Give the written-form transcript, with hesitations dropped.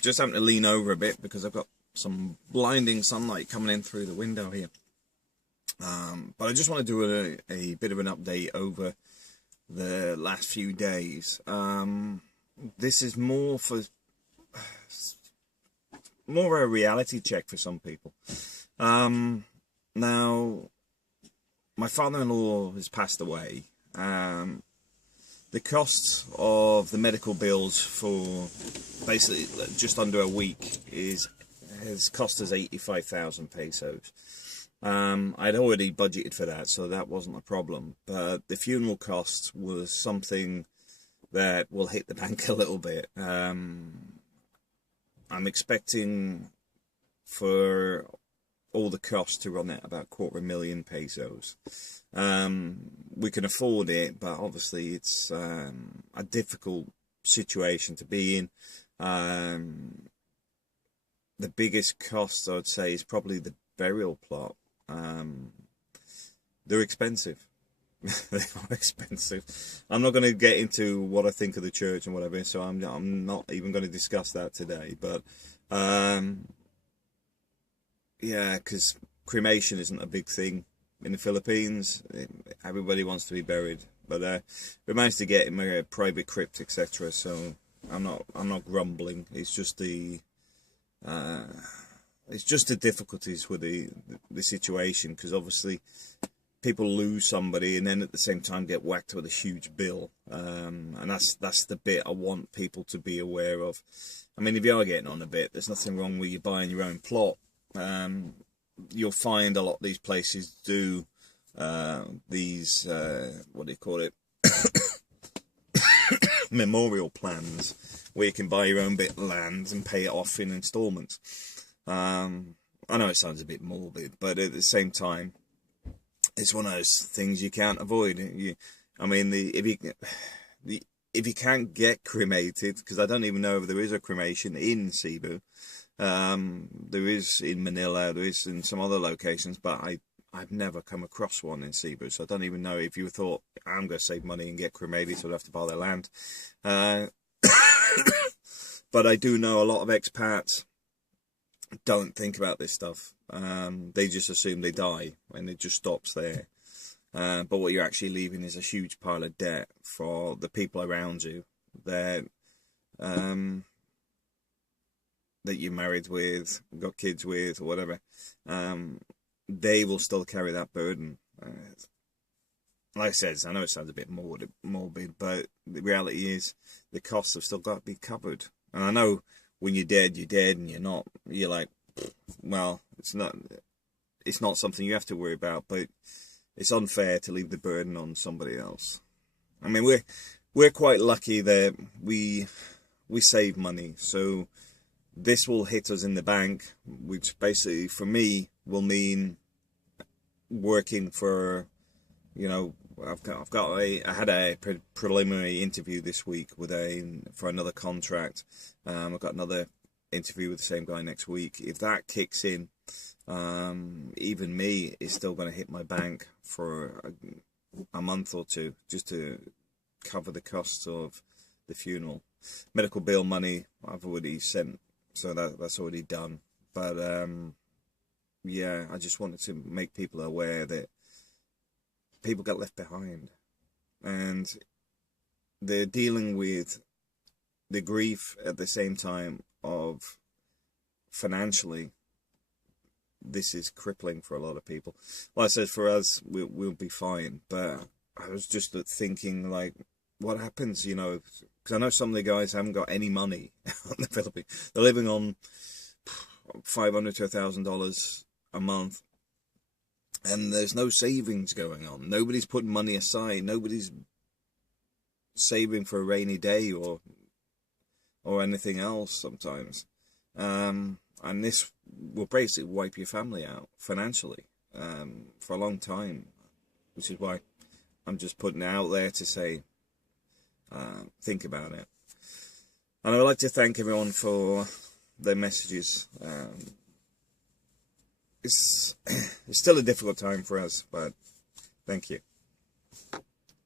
Just having to lean over a bit because I've got some blinding sunlight coming in through the window here. But I just want to do a bit of an update over the last few days. This is more a reality check for some people. Now, my father-in-law has passed away. The cost of the medical bills for basically just under a week has cost us 85,000 pesos. I'd already budgeted for that, so that wasn't a problem. But the funeral cost was something that will hit the bank a little bit. I'm expecting for all the costs to run at about 250,000 pesos. We can afford it, but obviously it's a difficult situation to be in. The biggest cost, I would say, is probably the burial plot. They're expensive. They are expensive. I'm not going to get into what I think of the church and whatever, so I'm not even going to discuss that today. But yeah, because cremation isn't a big thing in the Philippines. Everybody wants to be buried, but we managed to get him a private crypt, etc. So I'm not grumbling. It's just the difficulties with the situation, because obviously people lose somebody and then at the same time get whacked with a huge bill, and that's the bit I want people to be aware of. I mean, if you are getting on a bit, there's nothing wrong with you buying your own plot. You'll find a lot of these places do these what do you call it, memorial plans, where you can buy your own bit of land and pay it off in installments. I know it sounds a bit morbid, but at the same time, it's one of those things you can't avoid. I mean, if you can't get cremated, because I don't even know if there is a cremation in Cebu. There is in Manila, there is in some other locations, but I've never come across one in Cebu, so I don't even know if you thought, I'm going to save money and get cremated, so I'd have to buy their land. But I do know a lot of expats don't think about this stuff. They just assume they die and it just stops there. But what you're actually leaving is a huge pile of debt for the people around you that you're married with, got kids with, or whatever. They will still carry that burden. Like I said, I know it sounds a bit morbid, but the reality is the costs have still got to be covered. And I know when you're dead, and you're like, well, it's not something you have to worry about, but it's unfair to leave the burden on somebody else. I mean, we're quite lucky that we save money, so this will hit us in the bank, which basically for me will mean working for, I had a preliminary interview this week for another contract. I've got another interview with the same guy next week. If that kicks in, even me is still going to hit my bank for a month or two just to cover the costs of the funeral. Medical bill money I've already sent, so that's already done. But yeah, I just wanted to make people aware that people get left behind, and they're dealing with the grief at the same time of financially. This is crippling for a lot of people. Like I said, for us, we'll be fine. But I was just thinking, like, what happens, because I know some of the guys haven't got any money on the Philippines. They're living on $500 to $1,000 a month, and there's no savings going on. Nobody's putting money aside. Nobody's saving for a rainy day or anything else sometimes. And this will basically wipe your family out financially for a long time, which is why I'm just putting it out there to say, think about it. And I would like to thank everyone for their messages. It's still a difficult time for us, but thank you.